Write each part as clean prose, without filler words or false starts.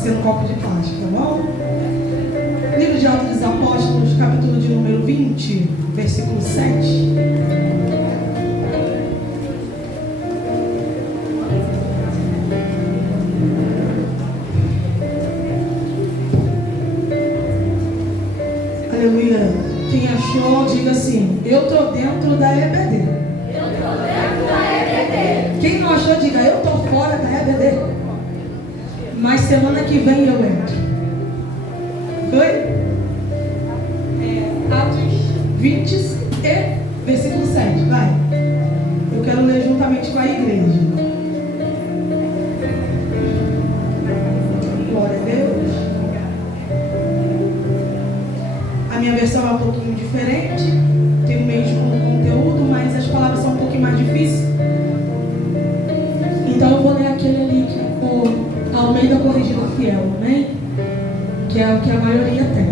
Ser um copo de plástico, tá bom? Livro de Atos dos Apóstolos, capítulo de número 20, versículo 7. Aleluia. Quem achou, diga assim: eu estou dentro da EBD. Eu estou dentro da EBD. Quem não achou, diga: eu estou fora da EBD. Mas semana que vem eu entro. Foi? Atos 20 e versículo 7. Vai. Eu quero ler juntamente com a igreja. Glória a Deus. A minha versão é um pouquinho diferente. Tem o mesmo conteúdo, mas as palavras são um pouquinho mais difíceis. Então eu vou ler aquele ali que é o Almeida Corrigida Fiel, amém? Que é o que a maioria tem.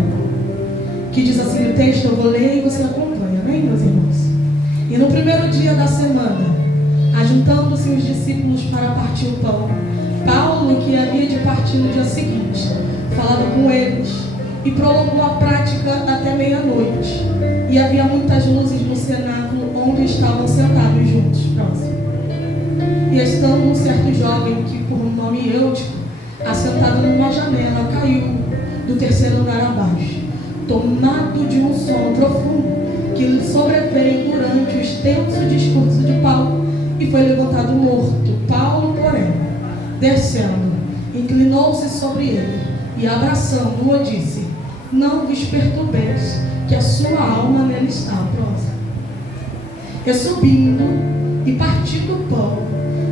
Que diz assim o texto, eu vou ler e você acompanha, amém, meus irmãos? E no primeiro dia da semana, ajuntando-se os discípulos para partir o pão, Paulo, que havia de partir no dia seguinte, falava com eles e prolongou a prática até meia-noite. E havia muitas luzes no cenáculo onde estavam sentados juntos. Próximo. E estando um certo jovem que, por nome Eutico, assentado numa janela, caiu do terceiro andar abaixo, tomado de um sono profundo que lhe sobreveio durante o extenso discurso de Paulo, e foi levantado morto. Paulo, porém, descendo, inclinou-se sobre ele e, abraçando-o, disse: não vos perturbeis, que a sua alma nele está. Próximo. E subindo e partindo o pão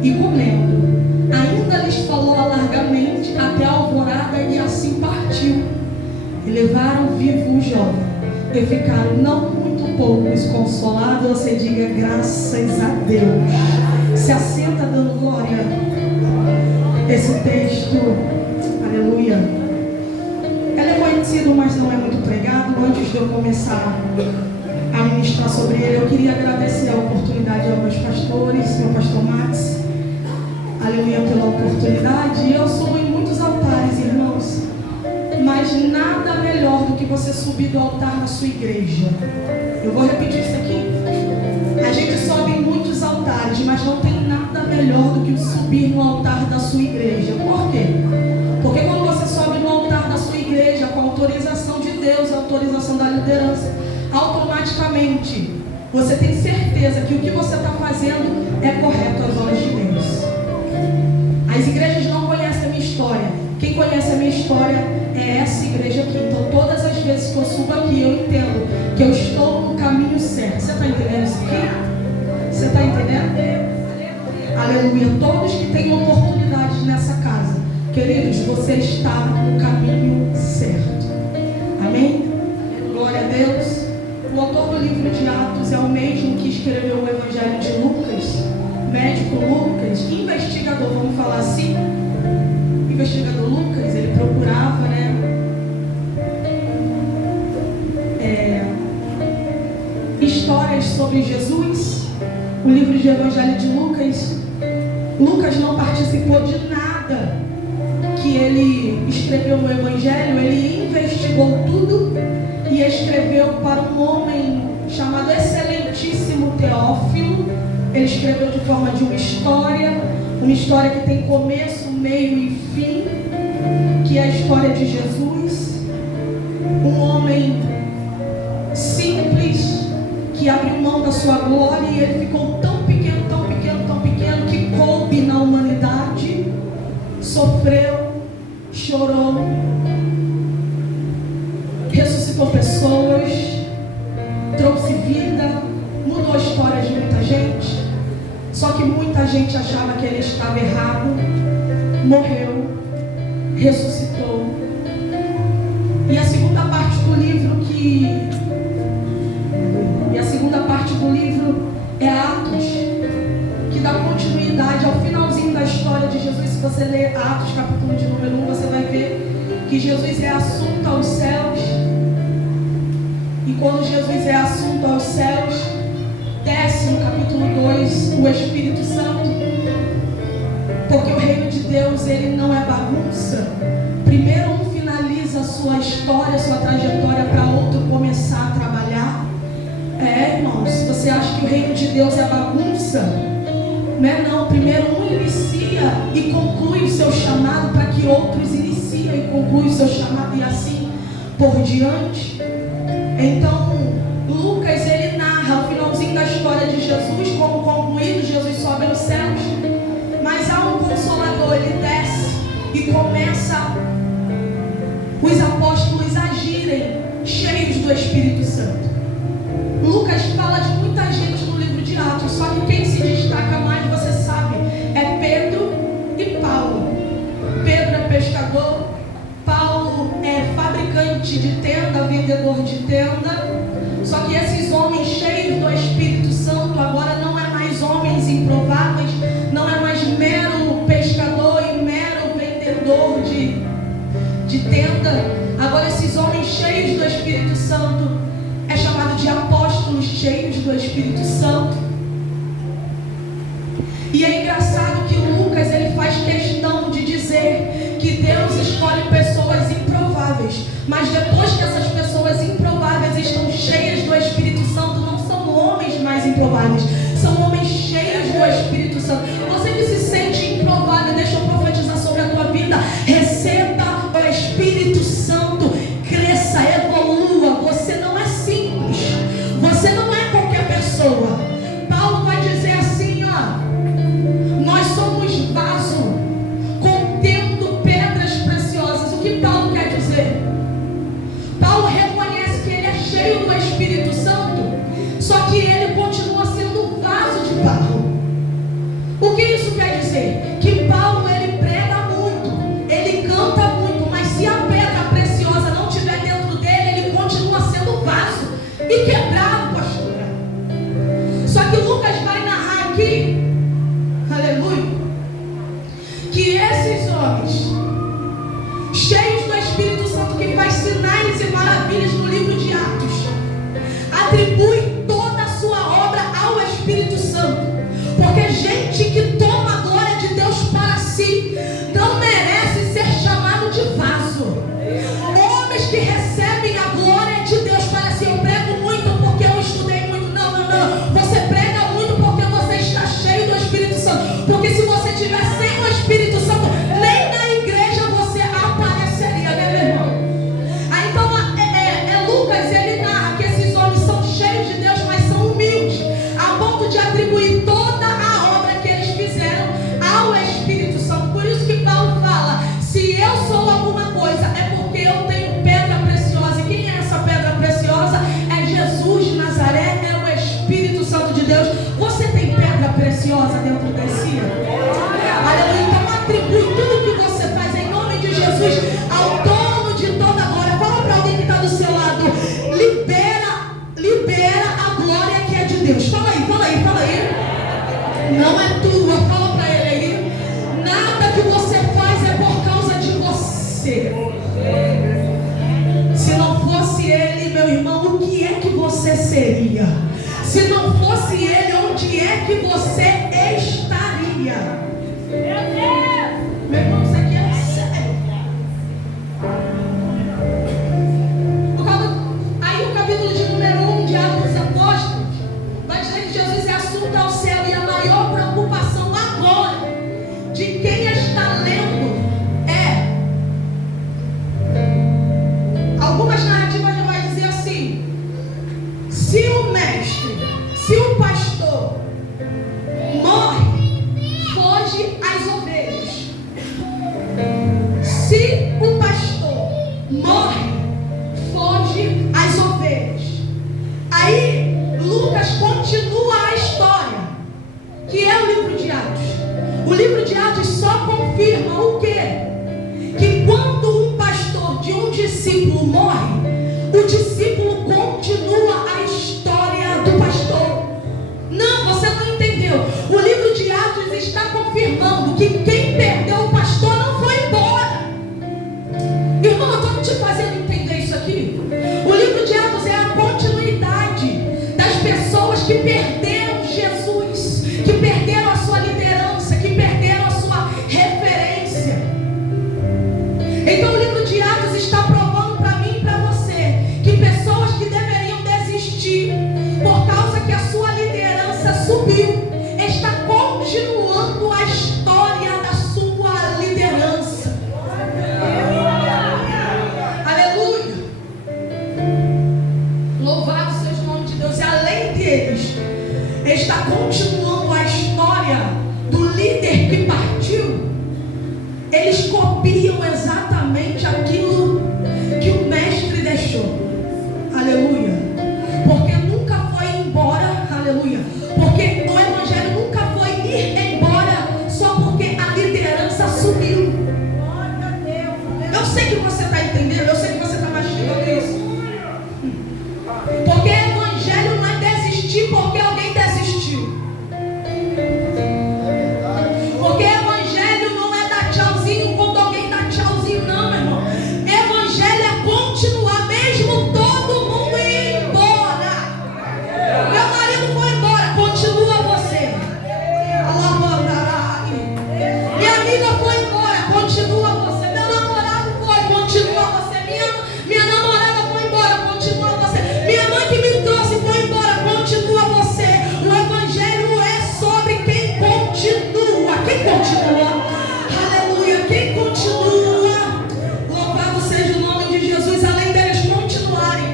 e comendo, ainda lhes falou largamente até a alvorada, e assim partiu. E levaram vivo o jovem, e ficaram não muito poucos consolados. Você diga graças a Deus. Se assenta dando glória. Esse texto, aleluia, ele é conhecido, mas não é muito pregado. Antes de eu começar a ministrar sobre ele, eu queria agradecer a oportunidade aos meus pastores, meu pastor Max, aleluia, pela oportunidade. Eu subo em muitos altares, irmãos, mas nada melhor do que você subir do altar da sua igreja. Eu vou repetir isso aqui. A gente sobe em muitos altares, mas não tem nada melhor do que subir no altar da sua igreja. Por quê? Porque quando você sobe no altar da sua igreja com a autorização de Deus, a autorização da liderança, automaticamente você tem certeza que o que você está fazendo é correto aos olhos de Deus. As igrejas não conhecem a minha história. Quem conhece a minha história é essa igreja aqui. Então todas as vezes que eu subo aqui, eu entendo que eu estou no caminho certo. Você está entendendo isso aqui? Você está entendendo? Aleluia. Todos que têm oportunidades nessa casa, queridos, você está no caminho certo. Amém? Glória a Deus. O autor do livro de Atos é o mesmo que escreveu o Evangelho de Lucas. Médico Lucas, investigador, vamos falar assim. Investigador Lucas, ele procurava, histórias sobre Jesus. O livro de Evangelho de Lucas, Lucas não participou de nada que ele escreveu no Evangelho. Ele investigou tudo e escreveu para um homem chamado Excelentíssimo Teófilo. Ele escreveu de forma de uma história que tem começo, meio e fim, que é a história de Jesus, um homem simples, que abriu mão da sua glória, e ele ficou tão pequeno, tão pequeno, tão pequeno, que coube na humanidade, sofreu, chorou, ressuscitou pessoas, trouxe vida, mudou a história de muita gente. Só que muita gente achava que ele estava errado. Morreu, ressuscitou. E a segunda parte do livro é Atos, que dá continuidade ao finalzinho da história de Jesus. Se você ler Atos, capítulo de número 1, você vai ver que Jesus é assunto aos céus. E quando Jesus é assunto aos céus, desce no capítulo 2 o Espírito Santo, porque o reino de Deus, ele não é bagunça. Você acha que o reino de Deus é bagunça? Não é não. Primeiro um inicia e conclui o seu chamado, para que outros iniciem e concluam o seu chamado, e assim por diante. Então Lucas, ele narra o finalzinho da história de Jesus. Como concluído, Jesus sobe aos céus, mas há um Consolador, ele desce e começa os apóstolos a agirem cheios do Espírito Santo. Lucas fala de muita gente no livro de Atos, só que quem se destaca mais, você sabe, é Pedro e Paulo. Pedro é pescador, Paulo é fabricante de tenda, vendedor de tenda. Só que esses homens cheios do Espírito Santo agora não é mais homens improváveis, não é mais mero pescador e mero vendedor de tenda. Agora esses homens cheios do Espírito Santo é chamado de apóstolos cheios do Espírito Santo. E é engraçado que Lucas, ele faz questão de dizer que Deus escolhe pessoas improváveis, mas depois que essas pessoas improváveis estão cheias do Espírito Santo, não são homens mais improváveis, são homens cheios do Espírito Santo. Você que se sente improvável, deixa eu profetizar sobre a tua vida: receba o Espírito Santo, cresça, evolua. Você não é simples, você não é qualquer pessoa. Paulo vai dizer assim, nós somos vaso contendo pedras preciosas. O que Paulo quer dizer? Paulo reconhece que ele é cheio do Espírito Santo, só que ele continua sendo vaso de barro. O que isso quer dizer? Que Paulo, ele prega muito, ele canta muito, mas se a pedra preciosa não estiver dentro dele, ele continua sendo vaso e quebrado, pastora. Só que Lucas vai narrar aqui, aleluia, que esses homens cheios do Espírito Santo, que faz sinais e maravilhas no livro de Atos, atribui toda a sua obra ao Espírito Santo, porque gente que toma a glória de Deus para si não merece ser chamado de vaso. Homens que recebem a glória de Deus para si: eu prego muito porque eu estudei muito. Não. Você prega muito porque você está cheio do Espírito Santo. Porque se você estiver sem o Espírito Santo, nem na igreja você apareceria, né, meu irmão? Então Lucas, ele narra que esses homens são cheios de Deus, mas são humildes, a ponto de atribuir toda a obra que eles fizeram ao Espírito Santo. Por isso que Paulo fala: se eu sou alguma coisa, é porque eu tenho pedra preciosa. E quem é essa pedra preciosa? É Jesus de Nazaré, é o Espírito Santo de Deus. Você tem pedra preciosa dentro de si? Aleluia. Então atribui tudo que você faz em nome de Jesus ao dono de toda a glória. Fala para alguém que está do seu lado: libera a glória que é de Deus. Fala aí. Não é tua. Fala para ele aí: nada que você faz é por causa de você. Se não fosse ele, meu irmão, o que é que você seria? Se não fosse ele, onde é que você estaria? Meu irmão, isso aqui é sério. Aí o capítulo de número 1 de Atos dos Apóstolos vai dizer que Jesus é assunto ao céu, e a maior preocupação agora de quem está lendo algumas narrativas já vai dizer assim: se o mestre, se o pastor morre, foge as ovelhas. Se o pastor morre, foge as ovelhas. Aí Lucas continua a história, que é o livro de Atos. O livro de Atos só confirma o quê? Que quando um pastor de um discípulo morre, o discípulo continua a história do pastor. Não, você não entendeu. O livro de Atos está confirmando que quem perdeu o pastor não foi embora. Irmão, eu estou te fazendo entender isso aqui. O livro de Atos é a continuidade das pessoas que perderam Jesus, que perderam a sua liderança, que perderam a sua referência. Então o livro de Atos está provando para mim e para sei que você está entendendo, eu sei que você está mastigando isso. Porque evangelho não é desistir porque alguém desistiu. Porque evangelho não é dar tchauzinho quando alguém dá tchauzinho, não, meu irmão. Evangelho é continuar mesmo todo mundo ir embora. Meu marido foi embora, continua você. Minha amiga foi embora, continua você. Meu namorado foi, continua você. Minha namorada foi embora, continua você. Minha mãe que me trouxe foi embora, continua você. O evangelho é sobre quem continua. Quem continua? Aleluia, quem continua? Louvado seja o nome de Jesus. Além deles continuarem,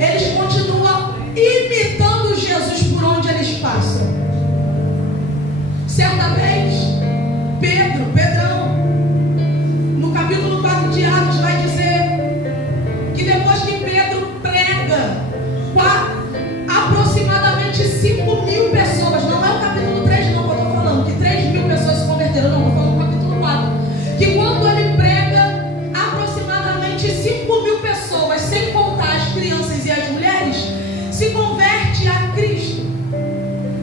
eles continuam imitando Jesus por onde eles passam. Certa vez, Pedrão, no capítulo 4 de Atos, vai dizer que depois que Pedro prega, aproximadamente 5.000 pessoas, não é o capítulo 3 não que eu estou falando, que 3.000 pessoas se converteram, não, eu estou falando do capítulo 4, que quando ele prega, aproximadamente 5.000 pessoas, sem contar as crianças e as mulheres, se converte a Cristo.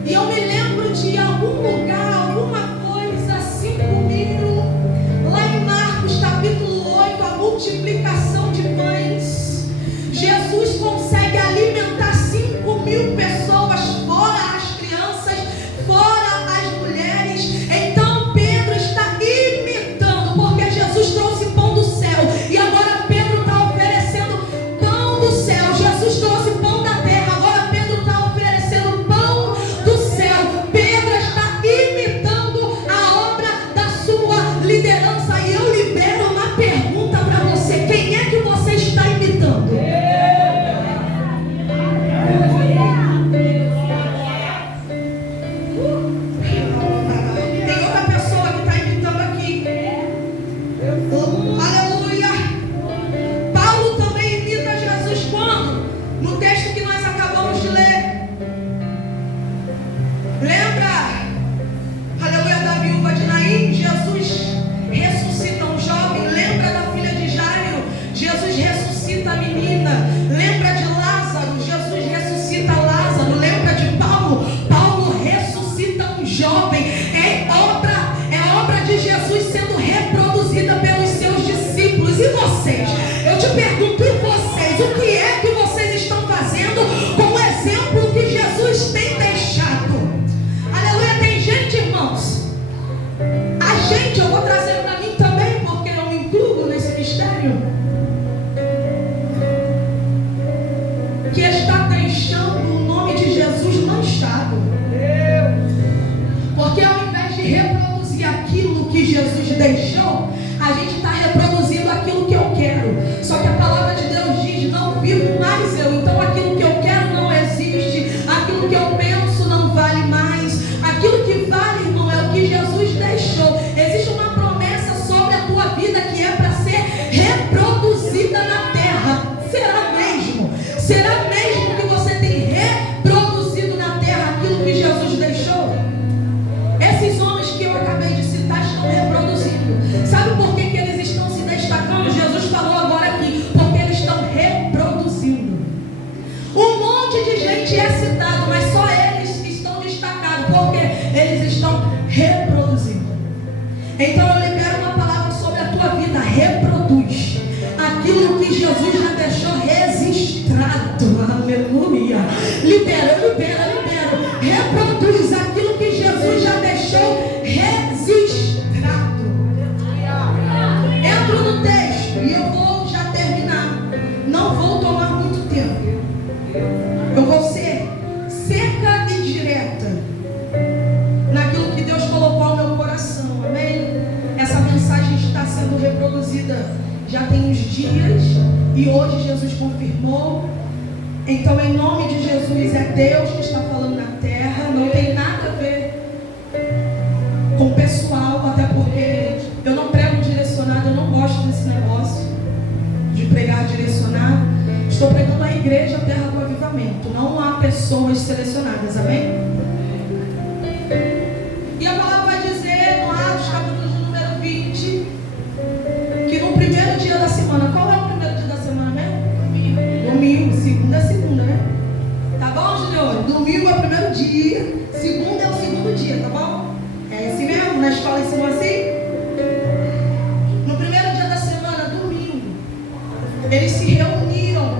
E eu me lembro de algum lugar, alguma coisa, 5.000, lá em Marcos capítulo 8, a multiplicação de pães. Jesus consegue alimentar 5.000 pessoas, fora as crianças, fora as mulheres. Então Pedro está imitando, porque Jesus trouxe pão do céu, e agora Pedro está oferecendo pão do céu. Jesus trouxe pão da terra, agora Pedro está oferecendo pão do céu. Pedro está imitando a obra da sua liderança. E eu libero uma pergunta para você: quem é que você está imitando? Tem outra pessoa que está imitando aqui. Aleluia. Paulo também imita Jesus quando? No texto que nós acabamos de ler. Lembra? Aleluia, da viúva de Naim. Jesus ressuscita um jovem. Lembra da filha de Jairo? Jesus ressuscita a menina. Lembra de Lázaro? Jesus ressuscita Lázaro. Lembra de Paulo? Paulo ressuscita um jovem. É obra de Jesus sendo reproduzida pelos seus discípulos. E vocês? Eu te pergunto, e vocês? O que é que vocês estão fazendo com o exemplo que Jesus tem deixado? Aleluia, tem gente, irmãos. A gente, eu vou trazer para mim também, porque eu me incluo nesse mistério, que está deixando o nome de Jesus manchado. Porque ao invés de reproduzir aquilo que Jesus deixou, a gente está reproduzindo aquilo que eu quero. Só que a palavra de Deus diz: não vivo mais eu. Então aquilo que eu quero não existe. Aquilo que eu penso não vale mais. Aquilo que vale, irmão, é o que Jesus deixou. Existe uma promessa sobre a tua vida que é para ser reproduzida na terra. Será mesmo? Será mesmo que você tem reproduzido na terra aquilo que Jesus deixou? Esses homens que eu acabei de citar estão reproduzindo. Sabe por que eles estão se destacando? Jesus falou agora aqui: porque eles estão reproduzindo. Um monte de gente é citado, mas só eles estão destacados, porque eles estão reproduzindo. Então eu libero uma palavra sobre a tua vida: reproduz aquilo que Jesus já deixou registrado. Aleluia. Libera. Reproduz aquilo que Jesus já deixou registrado. Entro no texto e eu vou já terminar. Não vou tomar muito tempo. Eu vou ser seca e direta naquilo que Deus colocou ao meu coração. Amém? Essa mensagem está sendo reproduzida já tem uns dias e hoje Jesus confirmou. Então, em nome de Jesus, é Deus que está falando na terra. Não tem nada a ver com o pessoal, até porque eu não prego direcionado. Eu não gosto desse negócio de pregar direcionado. Estou pregando a igreja, a terra do avivamento. Não há pessoas selecionadas, amém? E a palavra vai dizer no Atos, capítulo de número 20, que no primeiro dia da semana, eles se reuniram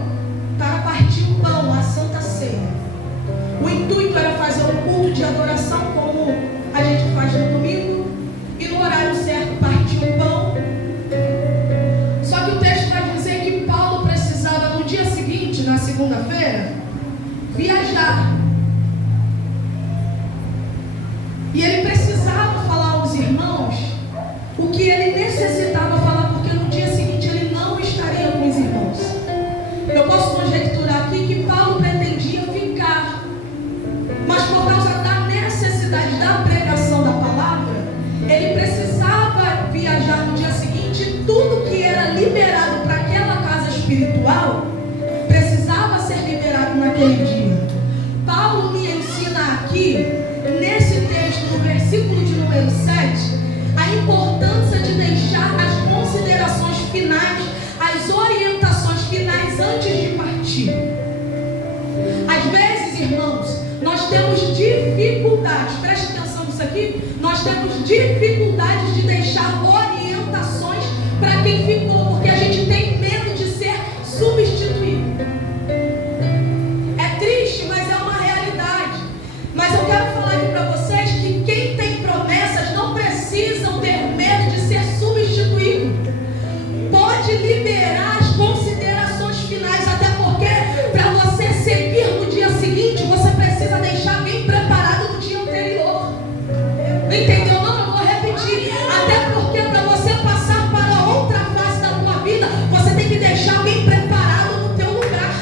para partir o pão, a Santa Ceia. O intuito era fazer um culto de adoração, como a gente faz no domingo, e no horário certo partir o pão. Só que o texto vai dizer que Paulo precisava, no dia seguinte, na segunda-feira, viajar. E ele precisava falar aos irmãos o que ele necessitava falar, porque no dia seguinte ele não estaria com os irmãos. Eu posso conjecturar aqui que Paulo pretendia ficar, mas por causa da necessidade da pregação da palavra, ele precisava viajar no dia seguinte. Tudo que era liberado para aquela casa espiritual precisava ser liberado naquele dia. Paulo me ensina aqui, nesse texto, no versículo de número 7, a importância de deixar as considerações finais, as orientações finais antes de partir. Às vezes, irmãos, nós temos dificuldades, preste atenção nisso aqui, nós temos dificuldades de deixar orientações para quem ficou, porque a gente tem medo de ser substituído. É triste, mas é uma realidade. Mas eu quero falar aqui para vocês que quem tem promessas não precisam ter medo de ser substituído. Pode liberar as considerações finais, até porque para você seguir no dia seguinte, você precisa deixar bem preparado no dia anterior. Entendeu? Não, eu vou repetir. Até porque para você passar para outra fase da tua vida, você tem que deixar bem preparado no teu lugar.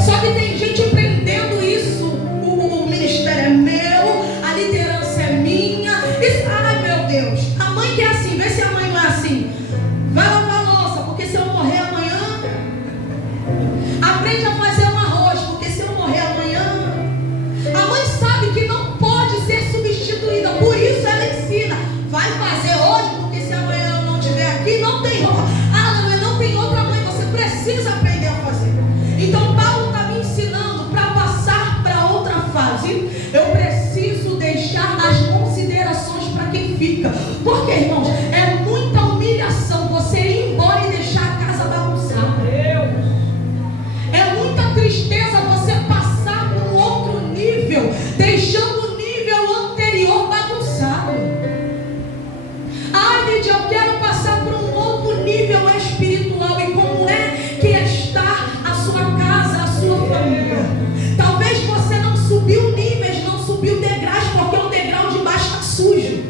Só que tem gente empreendendo isso. O ministério é meu, a liderança é minha. Ai meu Deus, a mãe que é assim, vê se a mãe não é assim. Vai lavar a louça, porque se eu morrer amanhã. Aprende a fazer um arroz, porque se eu morrer amanhã. A mãe sabe que não pode ser substituída, por isso ela ensina. Vai fazer hoje, porque se amanhã eu não estiver aqui, não tem roupa. Ah, não tem outra mãe, você precisa aprender a fazer. Então Paulo está me ensinando, para passar para outra fase, eu preciso deixar as considerações para quem fica. Porque, irmãos, é muita humilhação você ir embora e deixar a casa bagunçada. É muita tristeza você passar para um outro nível, deixando o nível anterior bagunçado. Ai, Lídia, eu quero passar para um outro nível espiritual. E como é que está a sua casa, a sua família? Talvez você não subiu níveis, não subiu degraus, porque o degrau de baixo está sujo.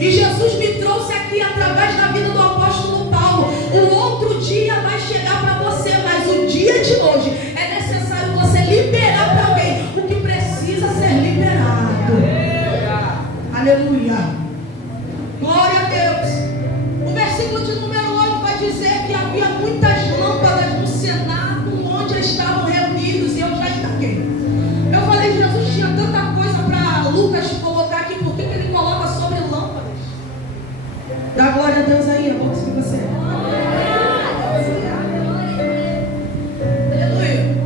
E Jesus me trouxe aqui através da vida do apóstolo Paulo. O outro dia vai chegar para você, mas o dia de hoje é necessário você liberar para alguém o que precisa ser liberado. Aleluia. Glória a Deus. O versículo de número 8 vai dizer que havia muitas lâmpadas no cenáculo onde estavam reunidos, e eu já estaquei. Eu falei, Jesus tinha tanta coisa para Lucas colocar aqui, por que ele coloca sobre lâmpadas? Dá glória a Deus aí, eu vou dizer você. Aleluia.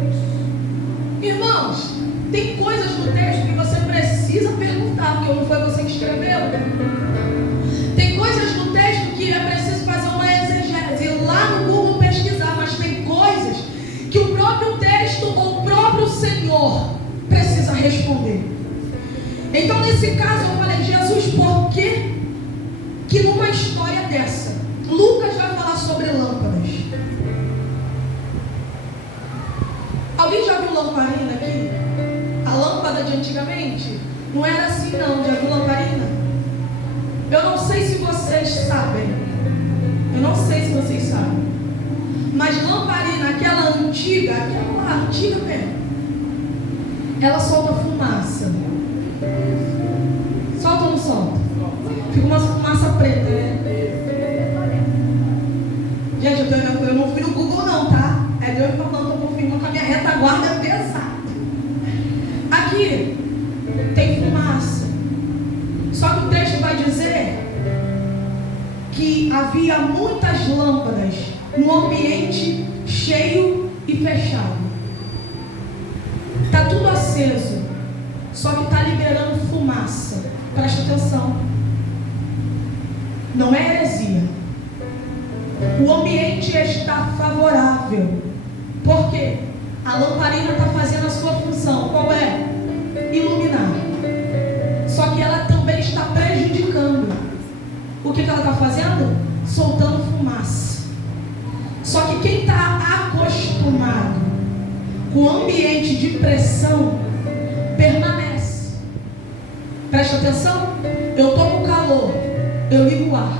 Irmãos, tem coisas no texto que você precisa perguntar, porque não foi você que escreveu. Tem coisas no texto que é preciso fazer uma exegese, ir lá no Google pesquisar, mas tem coisas que o próprio texto ou o próprio Senhor precisa responder. Então, nesse caso, eu falei, Jesus, por que numa história dessa, Lucas vai falar sobre lâmpadas? Alguém já viu lamparina aqui? A lâmpada de antigamente? Não era assim não, já viu lamparina? Eu não sei se vocês sabem. Mas lamparina, aquela antiga mesmo, ela solta fumaça. Solta ou não solta? Fica uma fumaça preta, né? Gente, eu não fui no Google não, tá? É Deus falando, eu confirmo que a minha retaguarda é pesada. Aqui tem fumaça. Só que o texto vai dizer que havia muitas lâmpadas no ambiente cheio e fechado. Está tudo aceso, só que está liberando fumaça. Presta atenção. Não é heresia. O ambiente está favorável. Por quê? A lamparina está fazendo a sua função. Qual é? Iluminar. Só que ela também está prejudicando. O que ela está fazendo? Soltando fumaça. Só que quem está acostumado com o ambiente de pressão permanece. Presta atenção. Eu estou com calor, eu ligo o ar.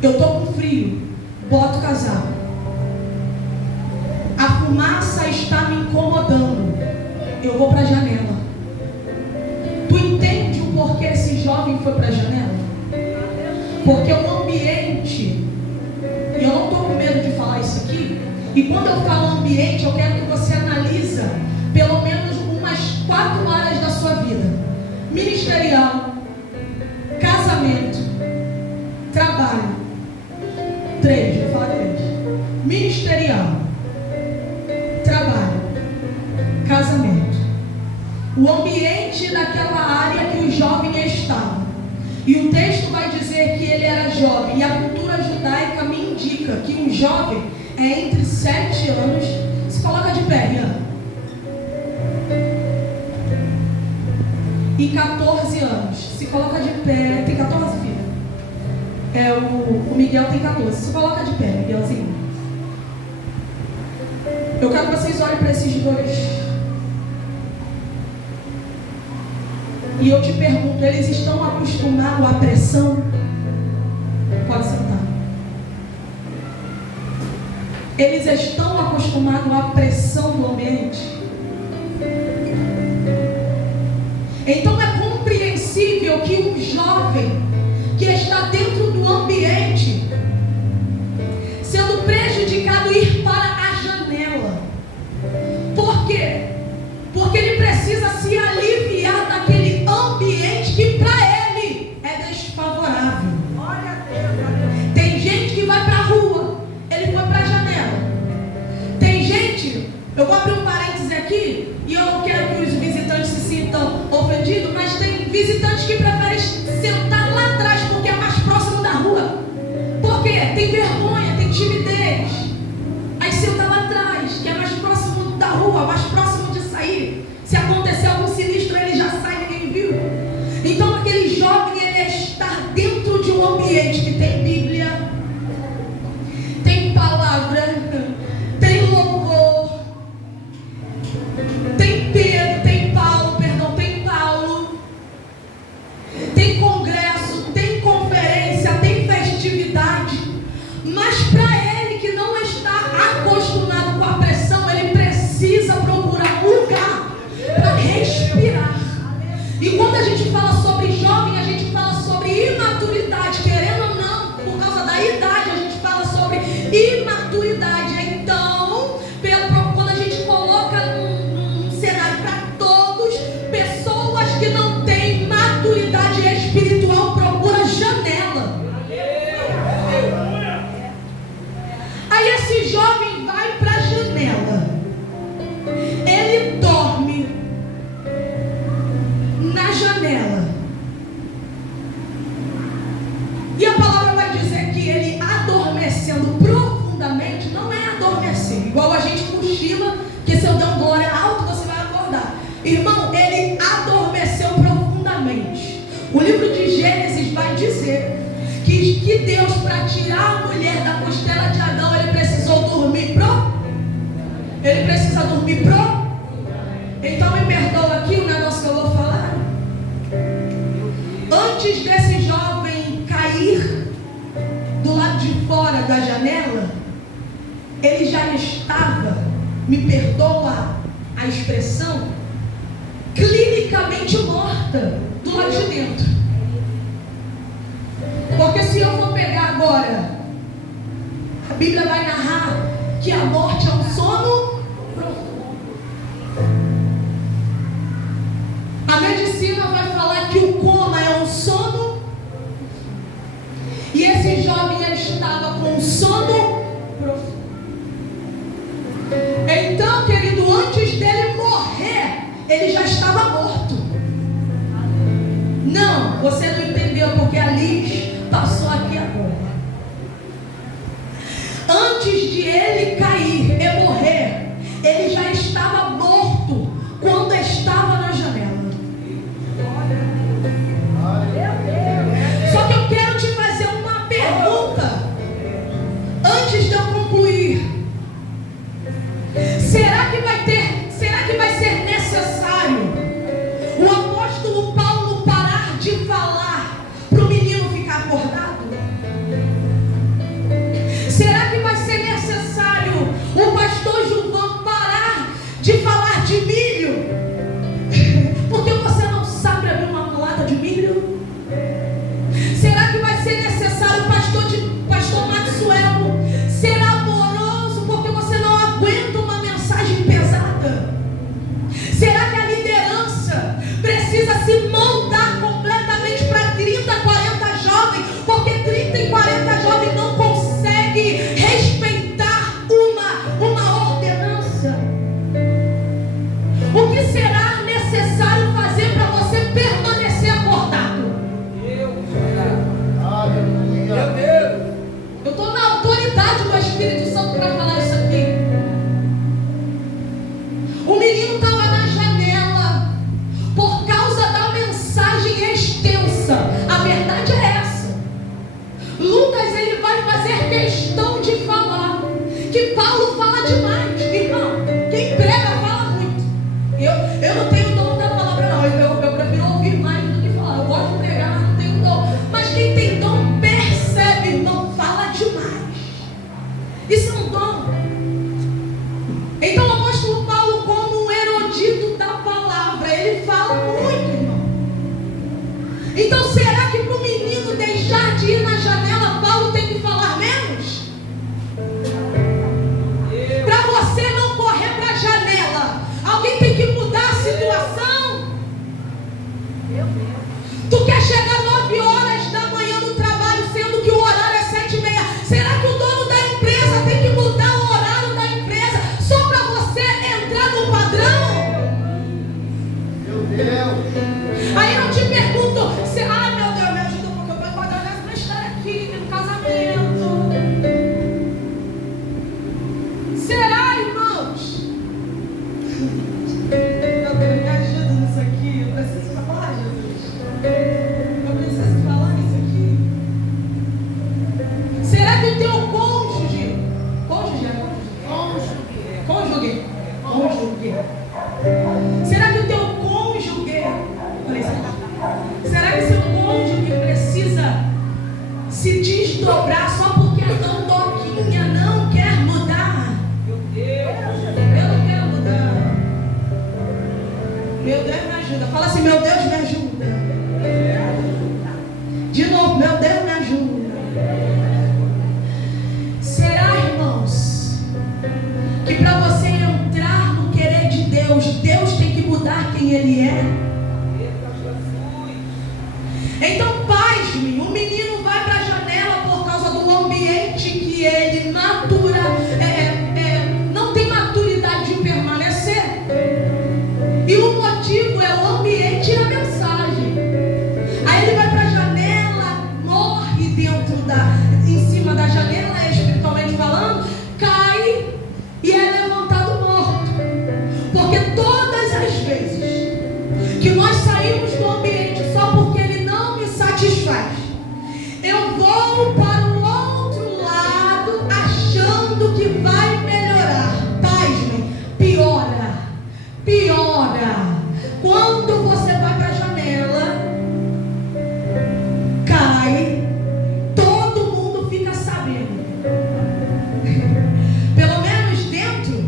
Eu estou com frio, boto o casaco. A fumaça está me incomodando. Eu vou para a janela. Tu entende o porquê esse jovem foi para a janela? Porque o ambiente, e eu não estou com medo de falar isso aqui, e quando eu falo ambiente, eu quero que você analisa pelo menos umas 4 áreas da sua vida: ministerial, casamento, trabalho. 3, vou falar 3. Ministerial, trabalho, casamento. O ambiente daquela área que o jovem estava. E o texto vai dizer que ele era jovem. E a cultura judaica me indica que um jovem é entre 7 anos. Se coloca de pé, Ian. E 14 anos. Se coloca de pé. Tem 14, filho? O Miguel tem 14. Se coloca de pé, Miguelzinho. Eu quero que vocês olhem para esses dois. E eu te pergunto, eles estão acostumados à pressão? Pode sentar. Eles estão acostumados à pressão do ambiente? Então é compreensível que um jovem que está dentro do ambiente, sendo prejudicado, ir para a janela. Por quê? Porque ele precisa se aliviar daquele ambiente que para ele é desfavorável. Tem gente que vai para a rua, ele foi para a janela. Tem gente, eu vou abrir um parênteses aqui, e eu quero que os visitantes se sintam ofendidos, mas tem visitantes que preferem sentar lá atrás porque é mais próximo da rua. Por quê? Tem vergonha, tem timidez. Aí senta lá atrás, que é mais próximo da rua, mais próximo de sair. Se acontecer algum sinistro, ele já sai, ninguém viu. Então aquele jovem, ele está dentro de um ambiente que tem Bíblia, tem palavra, tem louvor, tem Pedro, tem Paulo, tem congresso, tem conferência, tem festividade. Mas para ele que não está acostumado com a pressão, ele precisa procurar um lugar para respirar. E quando a gente fala sobre jovem, a gente fala sobre imaturidade, querendo ou não, por causa da idade, a gente fala sobre imaturidade. Então, quando a gente coloca num cenário para todos, pessoas que não têm maturidade espiritual procuram janela. Aí esse jovem vai para a janela. Ele dorme na janela. E a palavra vai dizer que ele, adormecendo profundamente, não é adormecer igual a gente cochila, que se eu der um glória alto você vai acordar. Irmão, ele adormeceu profundamente. O livro de Gênesis vai dizer que Deus, para tirar a mulher da costela de Adão, ele precisou dormir Ele precisa dormir Então me perdoa aqui o negócio que eu vou falar. Antes desse jovem cair do lado de fora da janela, ele já estava, me perdoa a expressão, clinicamente morta do lado de dentro. Porque se eu for pegar agora, a Bíblia vai narrar que a morte é um sono profundo. A medicina vai falar que o coma é um sono. E esse jovem estava com um sono profundo. Então, querido, antes dele morrer, ele já estava morto. Não, você não entendeu, porque a Liz passou aqui agora. antes de ele cair e morrer, ele já estava morto quando estava na janela. Só que eu quero te fazer uma pergunta antes de eu concluir. Será que vai ser necessário o apóstolo Paulo parar de falar para o menino ficar acordado? Será que vai ser necessário o pastor Gilvan parar de falar de milho? Porque você não sabe abrir uma lata de milho? Será que vai ser necessário o pastor Maxwell ser amoroso porque você não aguenta uma mensagem pesada? Será que a liderança precisa se moldar completamente para 30, 40 jovens? Porque 30 e 40 jovens não conseguem respeitar uma ordenança. O que será necessário fazer para você permanecer acordado? Eu estou na autoridade do Espírito Santo para falar isso aqui. O menino estava na janela por causa da mensagem extensa. A verdade é essa. Lucas, ele vai fazer questão de falar que Paulo fala demais. Irmão, quem prega fala muito. Eu não tenho dom da palavra não. Eu prefiro ouvir mais do que falar. Eu gosto de pregar, mas não tenho dom. Mas quem tem dom percebe, irmão, fala demais. Isso é um dom. Então o apóstolo Paulo, como um erudito da palavra, ele fala muito, irmão. Então será que para o menino deixar de ir na janela, Paulo tem que falar menos? Para você não correr para a janela, alguém tem que mudar a situação? Tu quer chegar 9 horas da manhã no trabalho, sendo que o horário é 7h30. Será que o dono da empresa tem que mudar o horário da empresa só para você entrar no padrão? Meu Deus! Aí eu te pergunto, ai meu Deus, me ajuda porque eu vou acordar nessa história aqui, no casamento. Será, irmãos? Meu Deus, me ajuda nisso aqui, eu preciso falar, Jesus. Eu preciso falar nisso aqui. Será que o teu cônjuge, será que o teu cônjuge, será que seu cônjuge precisa se desdobrar só porque a tão doquinha não quer mudar? Eu não quero mudar. Meu Deus me ajuda. Fala assim, meu Deus me ajuda. De novo, meu Deus me ajuda. Será, irmãos, que para você entrar no querer de Deus, Deus tem que mudar quem Ele é? Então, pasme, o menino vai para a janela por causa do ambiente que ele não tem maturidade de permanecer. E o motivo é o ambiente e a mensagem. Aí ele vai para a janela, morre em cima da janela, espiritualmente falando, cai e é levantado morto. Porque todas as vezes que nós saímos do ambiente só porque ele não me satisfaz, eu vou para o outro lado achando que vai melhorar. Pasmem, piora. Quando você vai para a janela, cai, todo mundo fica sabendo. Pelo menos dentro,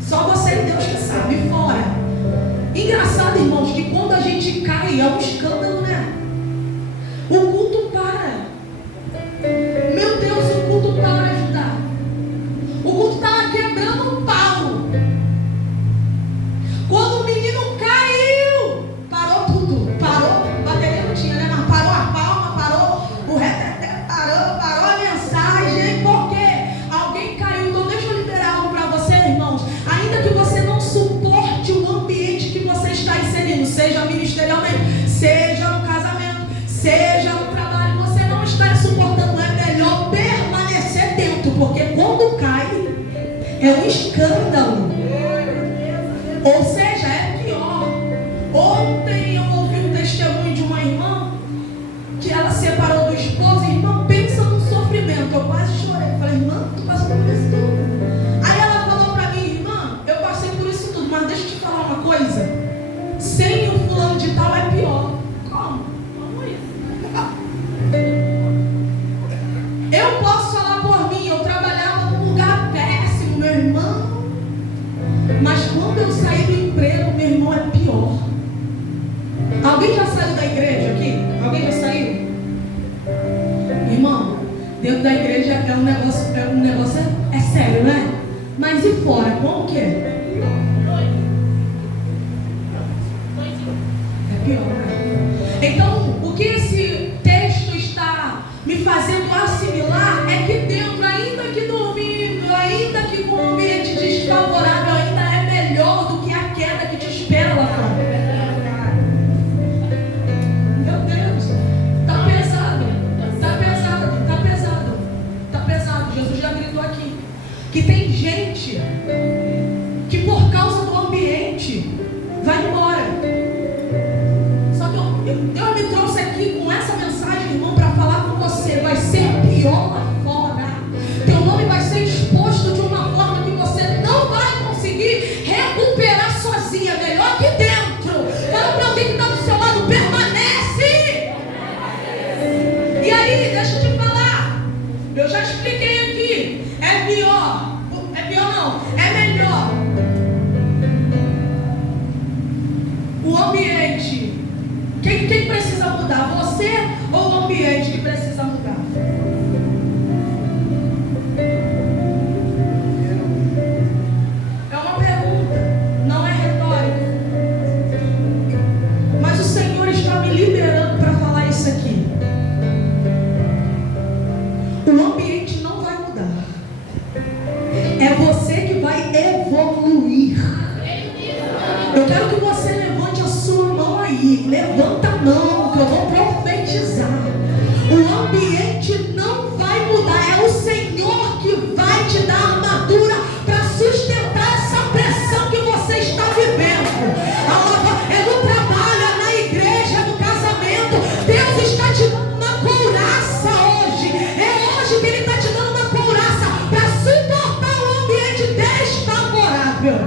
só você e Deus que sabe. Fora, engraçado, irmãos, que quando a gente cai é um escândalo, né? O culto para. Meu Deus, o culto para ajudar. O culto estava quebrando um pau. Quando o menino caiu, parou tudo. Parou, bateria não tinha, né? Mas parou a palma, parou o reteté, parou a mensagem. Porque alguém caiu. Então deixa eu liberar algo para você, irmãos. Ainda que você não suporte o ambiente que você está inserindo, seja ministerialmente, seja muito, porque quando cai, é um escândalo. Ou seja, é pior. Ontem eu ouvi um testemunho de uma irmã que ela separou do esposo. Irmã, pensa no sofrimento. Eu quase chorei. Eu falei, irmã, tu passou por isso tudo. Aí ela falou pra mim, irmã, eu passei por isso tudo, mas deixa eu te falar uma coisa. Sem o fulano de tal é pior. Como? Como isso? Eu posso falar por mim, eu trabalhava num lugar péssimo, meu irmão. Mas quando eu saí do emprego, meu irmão, é pior. Alguém já saiu da igreja aqui? Alguém já saiu? Irmão, dentro da igreja é um negócio é sério, né? Mas e fora, como que é? É pior, né? Então, o que esse texto está me fazendo assimilar é que dentro, ainda que dormindo, ainda que com um ambiente desfavorável, ainda é melhor do que a queda que te espera lá fora. Meu Deus, tá pesado, tá pesado, tá pesado, tá pesado. Jesus já gritou aqui que tem gente que por causa do ambiente vai embora. Só que Deus me trouxe aqui com essa mensagem, irmão, para falar com você. Vai ser pior lá fora. Teu nome vai ser exposto de uma forma que você não vai conseguir recuperar sozinha. Melhor que dentro. Fala para alguém que está do seu lado, permanece. E aí, deixa eu te falar. Eu já expliquei aqui. É pior. É pior não. É melhor. O ambiente. Quem precisa mudar? Você ou o ambiente que precisa mudar? É uma pergunta, não é retórica. Mas o Senhor está me liberando para falar isso aqui. O ambiente não vai mudar. É você que vai evoluir. Eu quero que você levante a sua mão aí. Levanta a mão, que eu vou profetizar. O ambiente não vai mudar. É o Senhor que vai te dar armadura para sustentar essa pressão que você está vivendo. É no trabalho, é na igreja, é no casamento. Deus está te dando uma couraça hoje. É hoje que Ele está te dando uma couraça para suportar um ambiente desfavorável.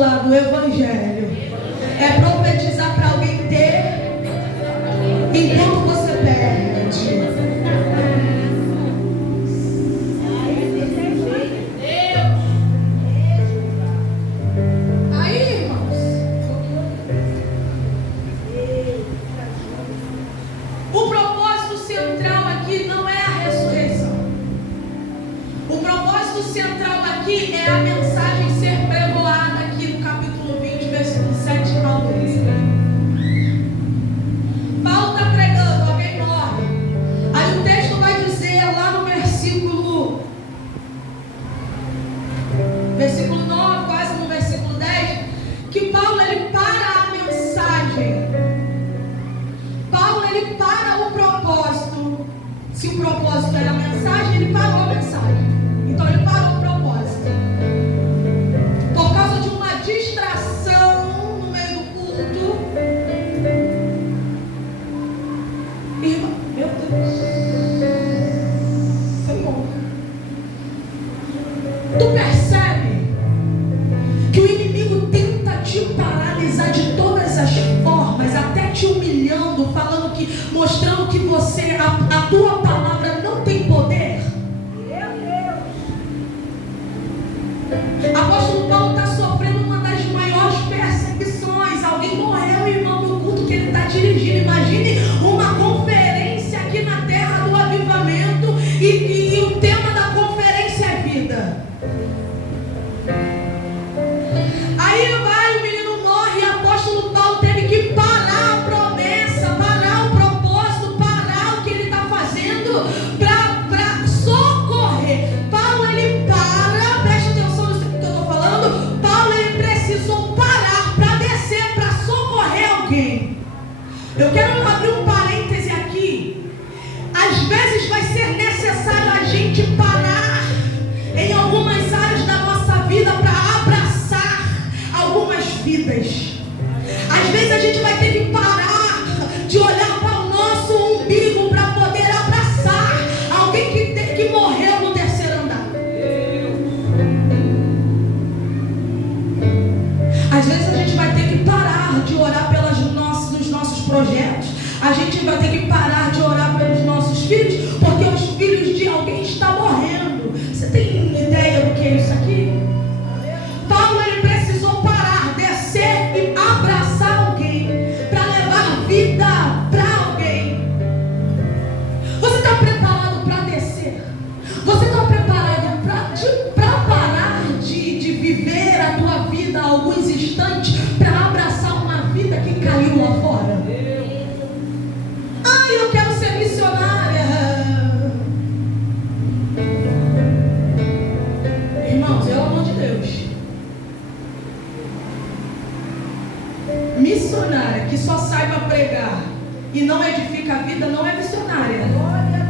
lado, o Evangelho é profetizar para alguém ter enquanto você perde. Aí, irmãos, o propósito central aqui não é a ressurreição. O propósito central aqui é a mensagem ser pregoada aqui no capítulo 20, versículo 7 ao 12. Paulo está pregando, alguém morre. Aí o texto vai dizer lá no versículo 9, quase no versículo 10, que Paulo ele para a mensagem. Paulo ele para o propósito. Se o propósito era a mensagem, ele parou a mensagem. Então ele parou o propósito. Por causa de uma distração no meio do culto. Irmão, meu Deus. Senhor. Tu percebe que o inimigo tenta te paralisar de todas as formas, até te humilhando, falando que, mostrando que você, a tua palavra não tem poder. Apóstolo Paulo está sofrendo uma das maiores perseguições. Alguém morreu, irmão, no culto que ele está dirigindo. Imagine uma conferência aqui na terra do avivamento e o tema da conferência é vida. Aí vai, o menino morre e o apóstolo Paulo teve que parar a promessa, parar o propósito, parar o que ele está fazendo para socorrer. Paulo ele para, preste atenção nisso que eu estou falando. Paulo ele precisou parar para descer, para socorrer alguém. Eu quero abrir um parêntese aqui. Às vezes vai ser necessário a gente parar em algumas áreas da nossa vida para abraçar algumas vidas. Às vezes a gente vai ter que parar de olhar para o nosso umbigo para poder abraçar alguém que morreu no terceiro andar. Às vezes a gente vai ter que parar de orar pelos nossos projetos. A gente vai ter que parar de orar pelos nossos filhos, porque os filhos de alguém estão morrendo. Você tem ideia do que é isso aqui? Paulo ele precisou parar, descer e abraçar alguém para levar vida para alguém. Você está preparado para descer? Você está preparado para parar de viver a tua vida alguns instantes para abraçar uma vida que caiu lá fora? Ai, eu quero ser missionária. Irmãos, pelo amor de Deus, missionária que só saiba pregar e não edifica a vida não é missionária,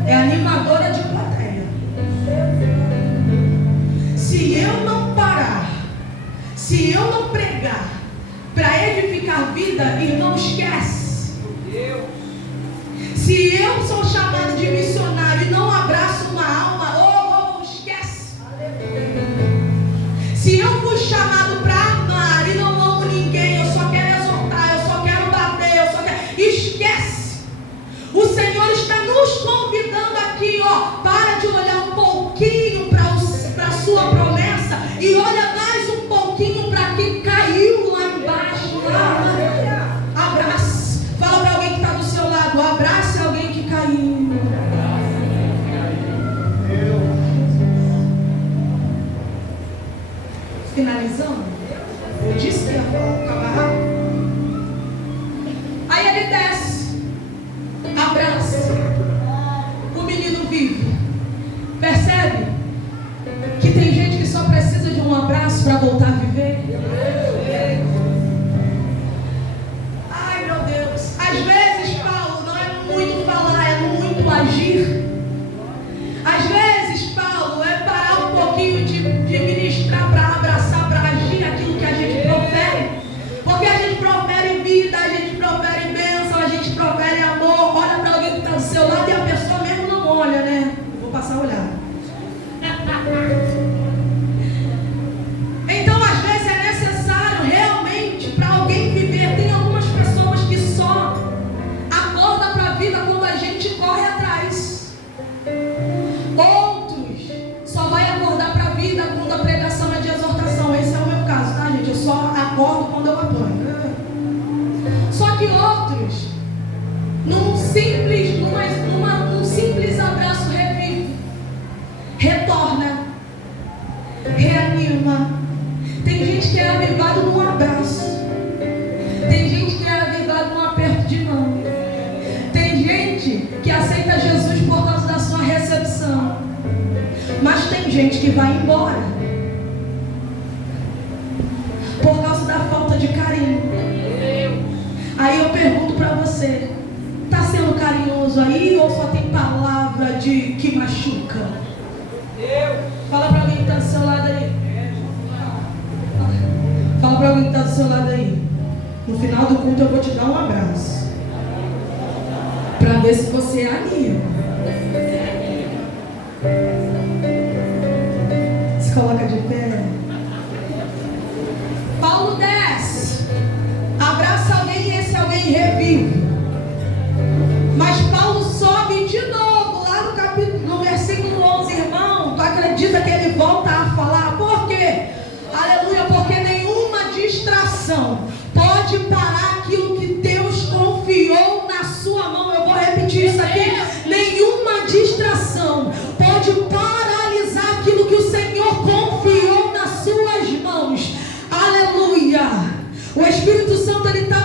é animadora de plateia. Se eu não parar, se eu não pregar para edificar a vida, irmão, esquece. Se eu sou chamado de missionário e não abraço uma alma, esquece. Se eu fui chamado para amar e não amo ninguém, eu só quero exortar, eu só quero bater, eu só quero... Esquece. O Senhor está nos convidando aqui, para de olhar um pouquinho para a sua promessa e olha mais um pouquinho para quem caiu lá embaixo. Abraça. Fala para alguém que está do seu lado, abrace alguém que caiu. Finalizando, eu disse que ia acabar rápido. Aí ele desce, abraça, o menino vive. Percebe que tem gente que só precisa de um abraço para voltar a viver? Ai, meu Deus. Às vezes, Paulo, não é muito falar, é muito agir. Às vezes, Paulo, é parar um pouquinho de ministrar para abraçar, para agir aquilo que a gente profere. Porque a gente profere vida, a gente profere bênção, a gente profere amor. Olha para alguém que está do seu lado e a pessoa mesmo não olha, né? Vou passar a olhar. Então, às vezes é necessário acordo quando eu apanho. Só que outros, num simples abraço, revive, retorna, reanima. Tem gente que é avivado num abraço. Tem gente que é avivado num aperto de mão. Tem gente que aceita Jesus por causa da sua recepção. Mas tem gente que vai embora por causa da falta de carinho. Aí eu pergunto para você: está sendo carinhoso aí ou só tem palavra que machuca? Fala para alguém que está do seu lado aí. Fala para alguém que está do seu lado aí. No final do culto eu vou te dar um abraço, para ver se você anima. Se coloca de pé. Paulo desce, abraça alguém e esse alguém revive. Mas Paulo sobe de novo lá no versículo 11, irmão. Tu acredita que ele volta a falar? Por quê? Aleluia, porque nenhuma distração pode parar aquilo que Deus confiou na sua mão. Eu vou repetir isso aqui. Nenhuma distração pode paralisar aquilo que o Senhor confiou nas suas mãos. Aleluia. O Espírito Santo, ele está